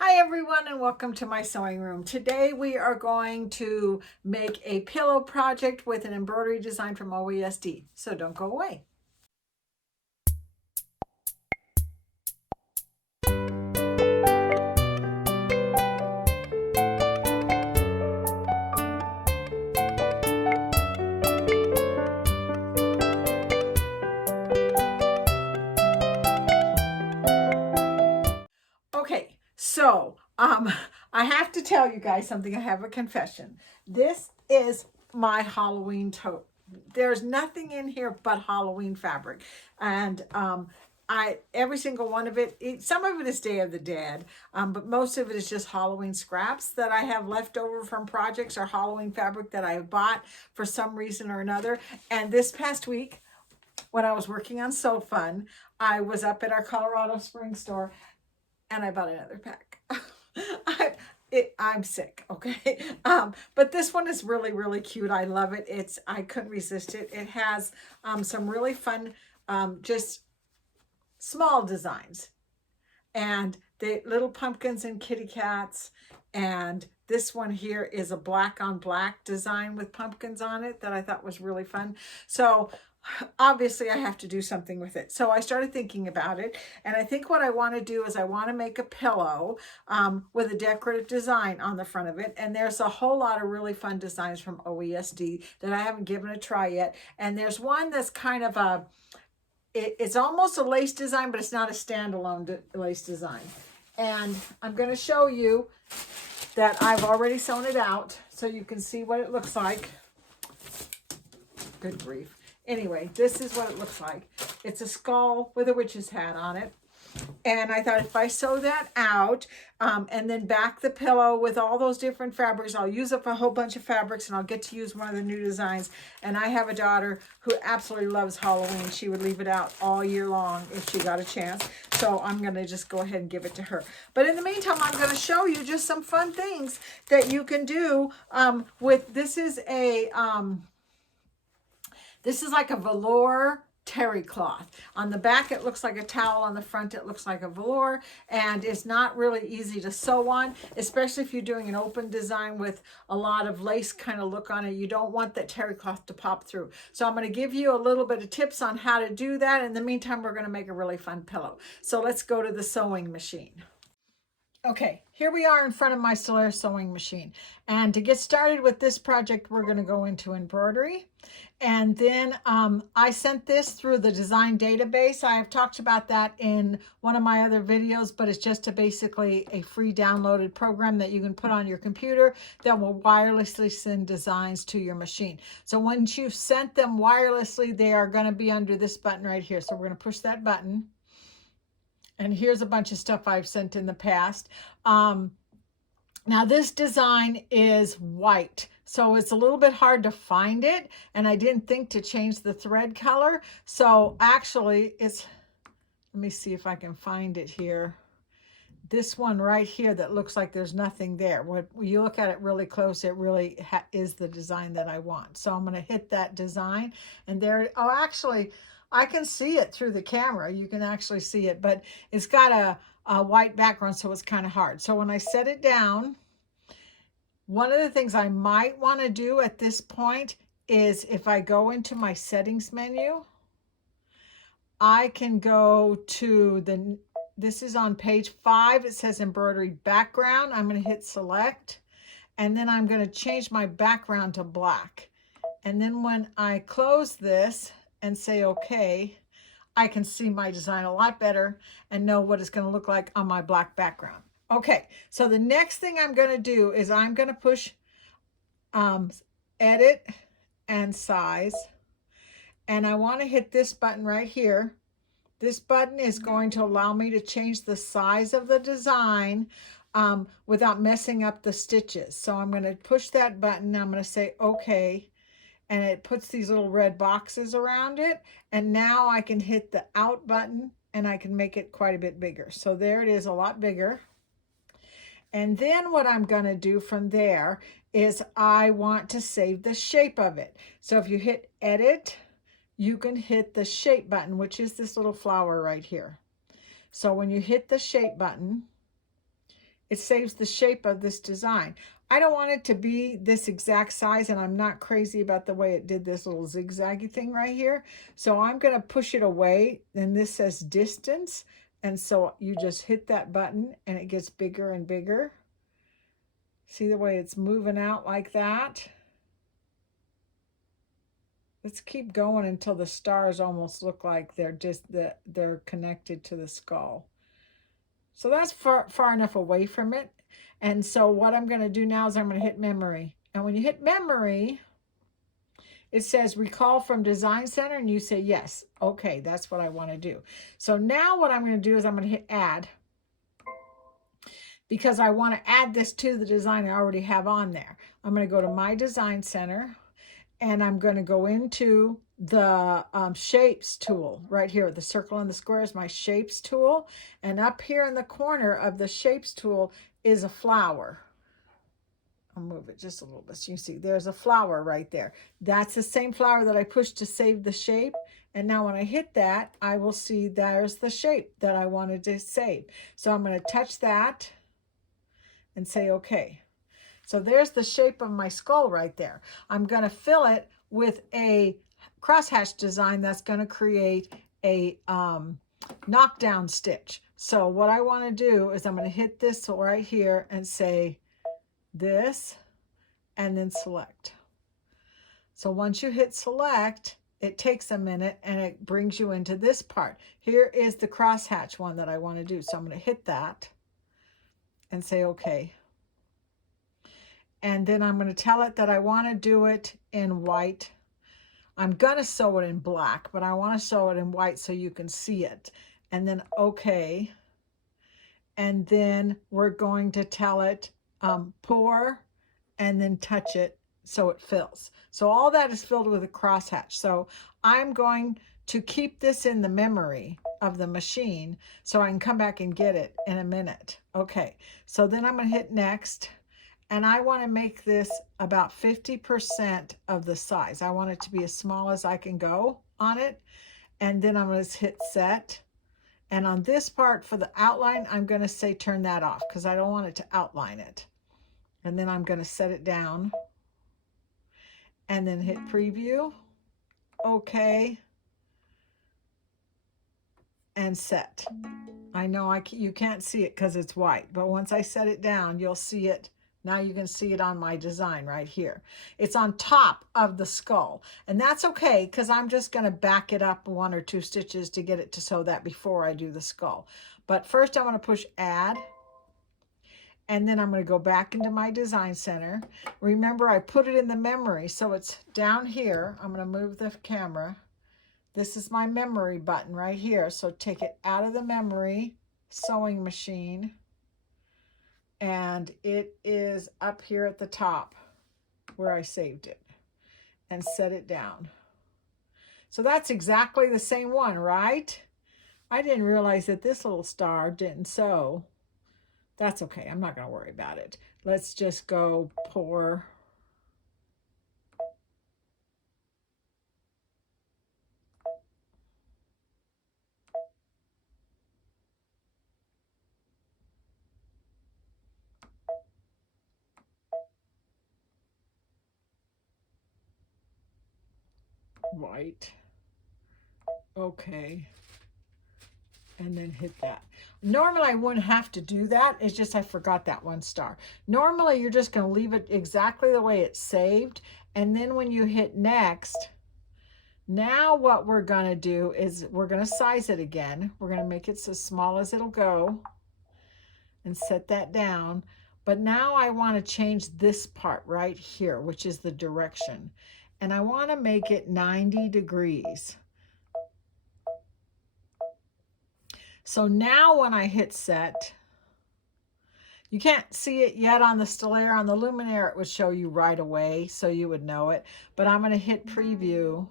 Hi everyone and welcome to my sewing room. Today we are going to make a pillow project with an embroidery design from OESD. So don't go away. Okay, so I have to tell you guys something. I have a confession. This is my Halloween tote. There's nothing in here but Halloween fabric. And every single one of it, some of it is Day of the Dead, but most of it is just Halloween scraps that I have left over from projects or Halloween fabric that I have bought for some reason or another. And this past week, when I was working on Sew Fun, I was up at our Colorado Springs store and I bought another pack. I'm sick, okay? But this one is really, really cute. I love it. I couldn't resist it. It has some really fun, just small designs. And the little pumpkins and kitty cats. And this one here is a black on black design with pumpkins on it that I thought was really fun. So obviously I have to do something with it. So I started thinking about it. And I think what I want to do is I want to make a pillow with a decorative design on the front of it. And there's a whole lot of really fun designs from OESD that I haven't given a try yet. And there's one that's kind of it's almost a lace design, but it's not a standalone lace design. And I'm going to show you that I've already sewn it out so you can see what it looks like. Good grief. Anyway, this is what it looks like. It's a skull with a witch's hat on it. And I thought if I sew that out and then back the pillow with all those different fabrics, I'll use up a whole bunch of fabrics and I'll get to use one of the new designs. And I have a daughter who absolutely loves Halloween. She would leave it out all year long if she got a chance. So I'm going to just go ahead and give it to her. But in the meantime, I'm going to show you just some fun things that you can do with, this is like a velour terry cloth. On the back it looks like a towel, on the front it looks like a velour, and it's not really easy to sew on, especially if you're doing an open design with a lot of lace kind of look on it. You don't want that terry cloth to pop through. So I'm going to give you a little bit of tips on how to do that. In the meantime, we're going to make a really fun pillow. So let's go to the sewing machine. Okay, here we are in front of my Solaire sewing machine. And to get started with this project, we're going to go into embroidery. And then I sent this through the design database. I have talked about that in one of my other videos, but it's just basically a free downloaded program that you can put on your computer that will wirelessly send designs to your machine. So once you've sent them wirelessly, they are going to be under this button right here. So we're going to push that button. And here's a bunch of stuff I've sent in the past. Now this design is white, so it's a little bit hard to find it. And I didn't think to change the thread color. So actually it's, let me see if I can find it here. This one right here that looks like there's nothing there. When you look at it really close, it really is the design that I want. So I'm going to hit that design and there, oh, actually, I can see it through the camera. You can actually see it, but it's got a white background, so it's kind of hard. So when I set it down, one of the things I might want to do at this point is if I go into my settings menu, I can go to this is on page 5. It says embroidery background. I'm going to hit select, and then I'm going to change my background to black. And then when I close this and say okay, I can see my design a lot better and know what it's going to look like on my black background. Okay, so the next thing I'm going to do is I'm going to push edit and size, and I want to hit this button right here. This button is going to allow me to change the size of the design without messing up the stitches. So I'm going to push that button. I'm going to say okay. And it puts these little red boxes around it. And now I can hit the out button and I can make it quite a bit bigger. So there it is, a lot bigger. And then what I'm going to do from there is I want to save the shape of it. So if you hit edit, you can hit the shape button, which is this little flower right here. So when you hit the shape button, it saves the shape of this design. I don't want it to be this exact size, and I'm not crazy about the way it did this little zigzaggy thing right here. So I'm going to push it away, and this says distance. And so you just hit that button and it gets bigger and bigger. See the way it's moving out like that? Let's keep going until the stars almost look like they're connected to the skull. So that's far enough away from it. And so what I'm going to do now is I'm going to hit memory. And when you hit memory, it says recall from design center, and you say yes. Okay, that's what I want to do. So now what I'm going to do is I'm going to hit add, because I want to add this to the design I already have on there. I'm going to go to my design center, and I'm going to go into the shapes tool right here. The circle and the square is my shapes tool. And up here in the corner of the shapes tool is a flower. I'll move it just a little bit so you can see there's a flower right there. That's the same flower that I pushed to save the shape. And now when I hit that, I will see there's the shape that I wanted to save. So I'm going to touch that and say okay. So there's the shape of my skull right there. I'm going to fill it with a crosshatch design that's going to create a knockdown stitch. So what I want to do is I'm going to hit this right here and say this, and then select. So once you hit select, it takes a minute and it brings you into this part. Here is the crosshatch one that I want to do. So I'm going to hit that and say okay. And then I'm going to tell it that I want to do it in white. I'm going to sew it in black, but I want to sew it in white so you can see it. And then okay. And then we're going to tell it pour, and then touch it so it fills. So all that is filled with a crosshatch. So I'm going to keep this in the memory of the machine so I can come back and get it in a minute. Okay, so then I'm going to hit next. And I want to make this about 50% of the size. I want it to be as small as I can go on it. And then I'm going to hit set. And on this part for the outline, I'm going to say turn that off because I don't want it to outline it. And then I'm going to set it down. And then hit preview. Okay. And set. I know you can't see it because it's white. But once I set it down, you'll see it. Now you can see it on my design right here. It's on top of the skull. And that's okay because I'm just going to back it up 1 or 2 stitches to get it to sew that before I do the skull. But first I want to push add. And then I'm going to go back into my design center. Remember, I put it in the memory. So it's down here. I'm going to move the camera. This is my memory button right here. So take it out of the memory sewing machine. And it is up here at the top where I saved it, and set it down. So that's exactly the same one, right? I didn't realize that this little star didn't sew. That's okay. I'm not going to worry about it. Let's just go pour. White. Okay. And then hit that. Normally I wouldn't have to do that. It's just I forgot that 1 star. Normally you're just going to leave it exactly the way it's saved. And then when you hit next, now what we're going to do is we're going to size it again. We're going to make it as small as it'll go and set that down. But now I want to change this part right here, which is the direction. And I want to make it 90 degrees. So now when I hit set, you can't see it yet on the Stellaire. On the Luminaire, it would show you right away, so you would know it. But I'm going to hit preview,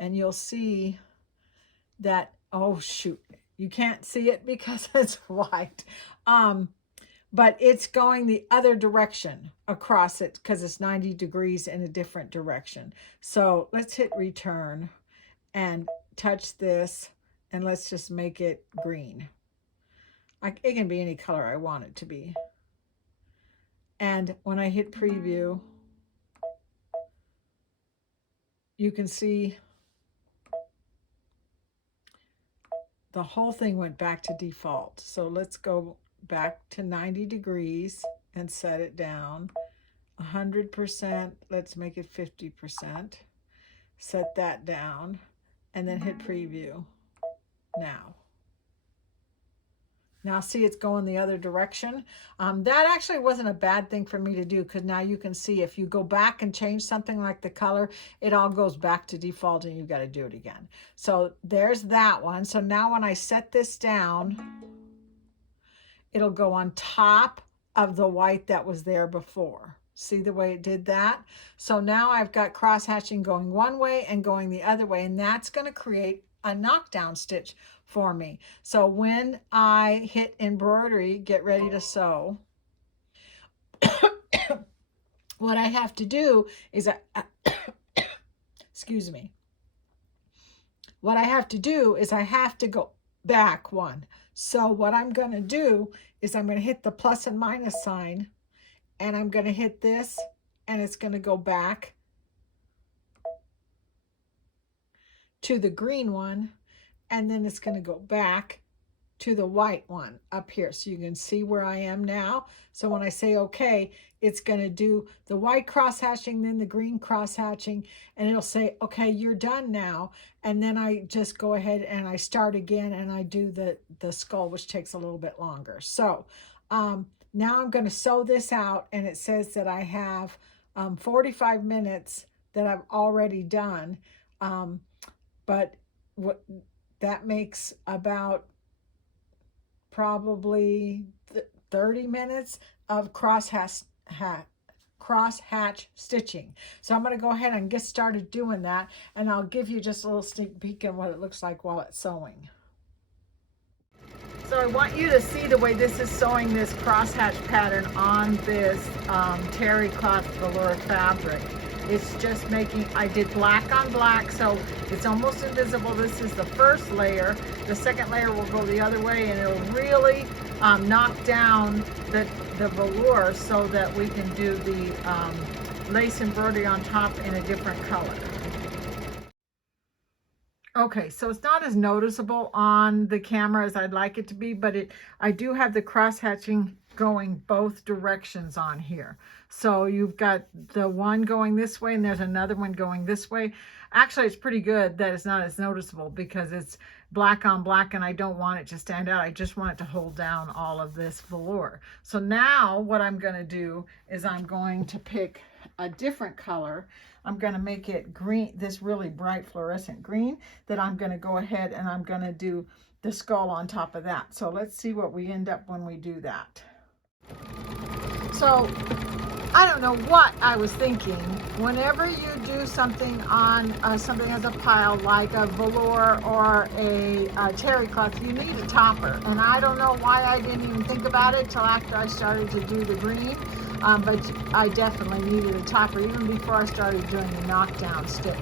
and you'll see that, oh shoot, you can't see it because it's white. But it's going the other direction across it because it's 90 degrees in a different direction. So let's hit return and touch this. And let's just make it green. It can be any color I want it to be. And when I hit preview, you can see the whole thing went back to default. So let's go back to 90 degrees and set it down. 100%, let's make it 50%. Set that down and then hit preview. Now see, it's going the other direction. That actually wasn't a bad thing for me to do, because now you can see if you go back and change something like the color, it all goes back to default and you've got to do it again. So there's that one. So now when I set this down, it'll go on top of the white that was there before. See the way it did that? So now I've got cross hatching going one way and going the other way, and that's going to create a knockdown stitch for me. So when I hit embroidery, get ready to sew, what I have to do is, excuse me, what I have to do is I have to go back one. So what I'm going to do is I'm going to hit the plus and minus sign, and I'm going to hit this, and it's going to go back to the green one, and then it's going to go back to the white one up here. So you can see where I am now. So when I say okay, it's going to do the white cross hatching, then the green cross hatching, and it'll say, okay, you're done now. And then I just go ahead and I start again, and I do the skull, which takes a little bit longer. So now I'm going to sew this out, and it says that I have 45 minutes that I've already done. But what that makes about probably 30 minutes of crosshatch stitching. So I'm going to go ahead and get started doing that, and I'll give you just a little sneak peek at what it looks like while it's sewing. So I want you to see the way this is sewing this crosshatch pattern on this terry cloth velour fabric. It's just making, I did black on black, so it's almost invisible. This is the first layer. The second layer will go the other way, and it'll really knock down the velour so that we can do the lace embroidery on top in a different color. Okay, so it's not as noticeable on the camera as I'd like it to be, but I do have the cross hatching going both directions on here. So you've got the one going this way, and there's another one going this way. Actually, it's pretty good that it's not as noticeable because it's black on black, and I don't want it to stand out. I just want it to hold down all of this velour. So now what I'm going to do is I'm going to pick a different color. I'm going to make it green, this really bright fluorescent green, that I'm going to go ahead and I'm going to do the skull on top of that. So let's see what we end up when we do that. So I don't know what I was thinking. Whenever you do something on something as a pile, like a velour or a terry cloth, you need a topper. And I don't know why I didn't even think about it till after I started to do the green. But I definitely needed a topper even before I started doing the knockdown stitch.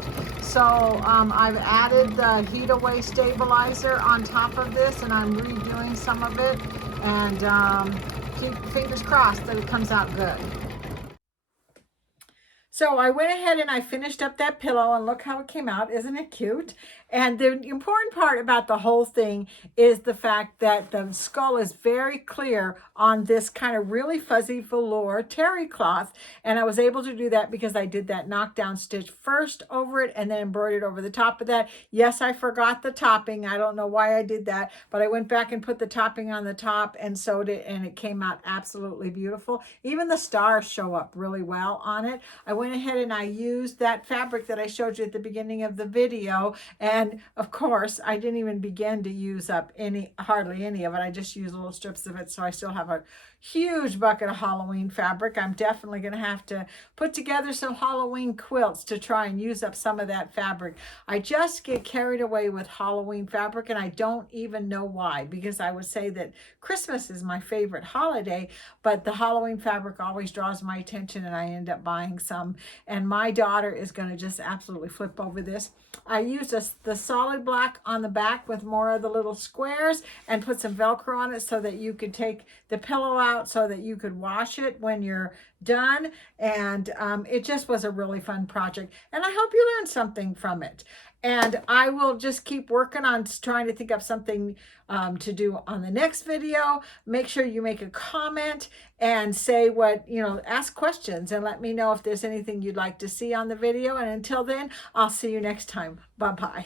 So I've added the heat away stabilizer on top of this, and I'm redoing some of it, and keep fingers crossed that it comes out good. So I went ahead and I finished up that pillow, and look how it came out. Isn't it cute? And the important part about the whole thing is the fact that the skull is very clear on this kind of really fuzzy velour terry cloth. And I was able to do that because I did that knockdown stitch first over it and then embroidered over the top of that. Yes, I forgot the topping. I don't know why I did that, but I went back and put the topping on the top and sewed it, and it came out absolutely beautiful. Even the stars show up really well on it. I went ahead and I used that fabric that I showed you at the beginning of the video, and of course I didn't even begin to use up hardly any of it. I just used little strips of it, so I still have a huge bucket of Halloween fabric. I'm definitely going to have to put together some Halloween quilts to try and use up some of that fabric. I just get carried away with Halloween fabric, and I don't even know why, because I would say that Christmas is my favorite holiday, but the Halloween fabric always draws my attention, and I end up buying some. And my daughter is going to just absolutely flip over this. I used the the solid black on the back with more of the little squares and put some Velcro on it so that you could take the pillow out so that you could wash it when you're done. And it just was a really fun project. And I hope you learned something from it. And I will just keep working on trying to think of something to do on the next video. Make sure you make a comment and say what, ask questions and let me know if there's anything you'd like to see on the video. And until then, I'll see you next time. Bye-bye.